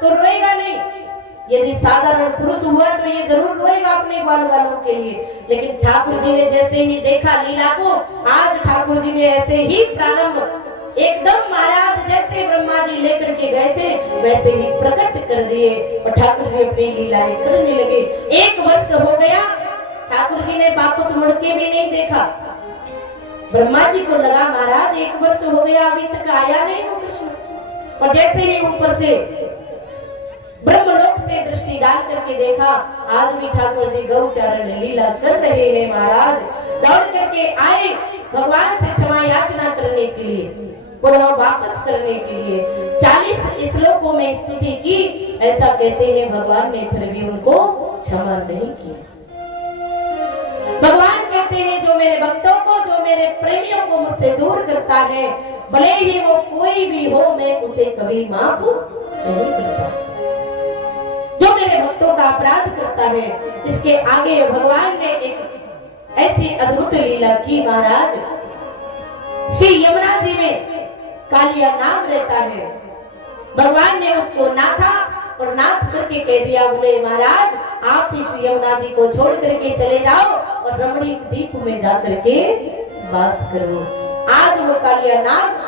तो रोएगा नहीं। यदि साधारण पुरुष हुआ तो ये जरूर रोएगा अपने ग्वाल वालों के लिए। लेकिन ठाकुर जी ने जैसे ही देखा लीला को, आज ठाकुर जी ने ऐसे ही प्रारंभ एकदम महाराज जैसे ब्रह्मा जी लेकर के गए थे वैसे ही प्रकट कर दिए और ठाकुर जी अपनी लीलाएं करने लगे। 1 वर्ष हो गया, ठाकुर जी ने वापस मुड़ के भी नहीं देखा। ब्रह्मा जी को लगा महाराज 1 वर्ष हो गया अभी तक आया नहीं हो कृष्ण। और जैसे ही ऊपर से ब्रह्मलोक से दृष्टि डाल करके देखा, आज भी ठाकुर जी गौचारण लीला कर रहे हैं। महाराज दौड़ करके आए भगवान से क्षमा याचना करने के लिए, पुनः वापस करने के लिए। 40 श्लोकों में स्तुति की, ऐसा कहते हैं भगवान ने फिर भी उनको क्षमा नहीं किया। भगवान कहते हैं जो मेरे भक्तों को, जो मेरे प्रेमियों को मुझसे दूर करता है, भले ही वो कोई भी हो, मैं उसे कभी माफ नहीं करता। जो मेरे भक्तों का अपराध करता है, इसके आगे भगवान ने एक ऐसी अद्भुत लीला की। महाराज श्री यमुना जी में कालिया नाग रहता है, भगवान ने उसको नाथा और नाथ करके कह दिया, बोले महाराज आप इस यमुना जी को छोड़ करके चले जाओ और रमणीक द्वीप में जा करके वास करो। आज वो कालिया नाग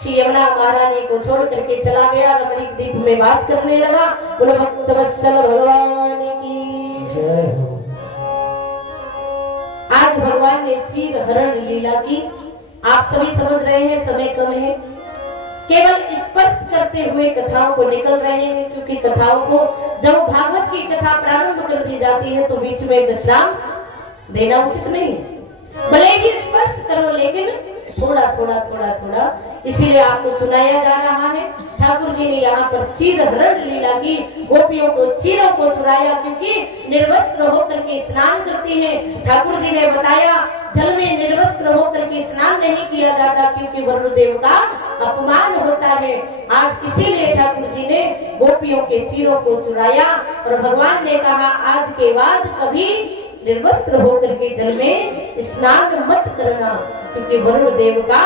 श्री यमुना महारानी को छोड़ करके चला गया, रमणीक द्वीप में वास करने लगा। बोलो भक्तवत्सल भगवान की जय हो। आज भगवान ने चीर हरण लीला की। आप सभी समझ रहे हैं समय कम है, केवल स्पर्श करते हुए कथाओं को निकल रहे हैं, क्योंकि कथाओं को जब भागवत की कथा प्रारंभ कर दी जाती है तो बीच में विश्राम देना उचित नहीं है। भले ही स्पर्श करो लेकिन थोड़ा थोड़ा थोड़ा थोड़ा, इसीलिए आपको सुनाया जा रहा है। ठाकुर जी ने यहाँ पर चीर हरण लीला की, गोपियों को चीरों को छुड़ाया, क्योंकि निर्वस्त्र होकर के स्नान करती हैं। ठाकुर जी ने बताया जल में निर्वस्त्र होकर के स्नान नहीं किया जाता, क्योंकि वरुणदेव का अपमान होता है। आज इसीलिए ठाकुर जी ने गोपियों के चीरों को छुड़ाया और भगवान ने कहा आज के बाद कभी निर्वस्त्र होकर के जल में स्नान मत करना, क्योंकि वरुण देव का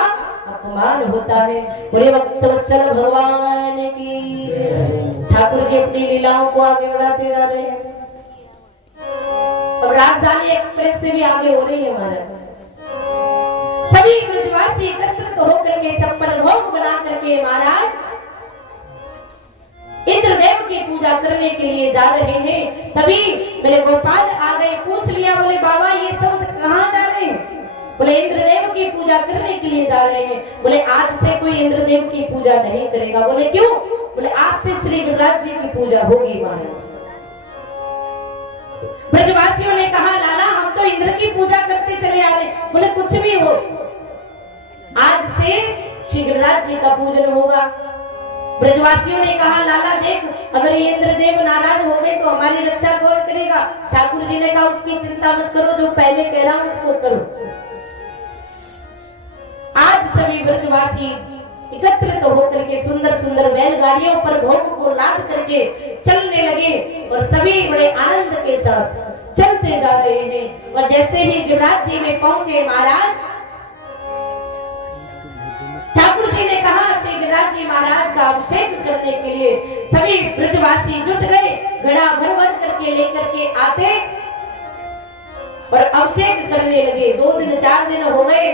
अपमान होता है। बोले भक्तवत्सल भगवान की। ठाकुर जी अपनी लीलाओं को आगे बढ़ाते जा रहे हैं। अब राजधानी एक्सप्रेस से भी आगे हो रही है महाराज। सभी ब्रजवासी एकत्रित होकर के छप्पन भोग बना करके महाराज इंद्रदेव की पूजा करने के लिए जा रहे हैं। तभी मेरे गोपाल आ गए, पूछ लिया, बोले बाबा ये सब कहाँ जा रहे हैं? बोले इंद्रदेव की पूजा करने के लिए जा रहे हैं। बोले आज से कोई इंद्रदेव की पूजा नहीं करेगा। बोले क्यों? बोले आज से श्री गिरिराज जी की पूजा होगी। महाराज ब्रजवासियों ने कहा लाला हम तो इंद्र की पूजा करते चले आ रहे। बोले कुछ भी हो, आज से श्री गिरिराज जी का पूजन होगा। ब्रजवासियों ने कहा लाला देख, अगर ये इंद्रदेव नाराज हो गए तो हमारी रक्षा कौन करेगा? ठाकुर जी ने कहा उसकी चिंता मत करो, जो पहले कह रहा हूं उसको करो। आज सभी ब्रजवासी एकत्रित होकर के सुंदर सुंदर बैलगाड़ियों पर भोग को लाद करके चलने लगे और सभी बड़े आनंद के साथ चलते जा रहे हैं। और जैसे ही गिरिराज जी में पहुंचे महाराज, ठाकुर जी ने कहा श्री गिरिराज जी महाराज का अभिषेक करने के लिए सभी ब्रजवासी जुट गए, घड़ा भर भर करके लेकर के आते और अभिषेक करने लगे। 2 दिन 4 दिन हो गए।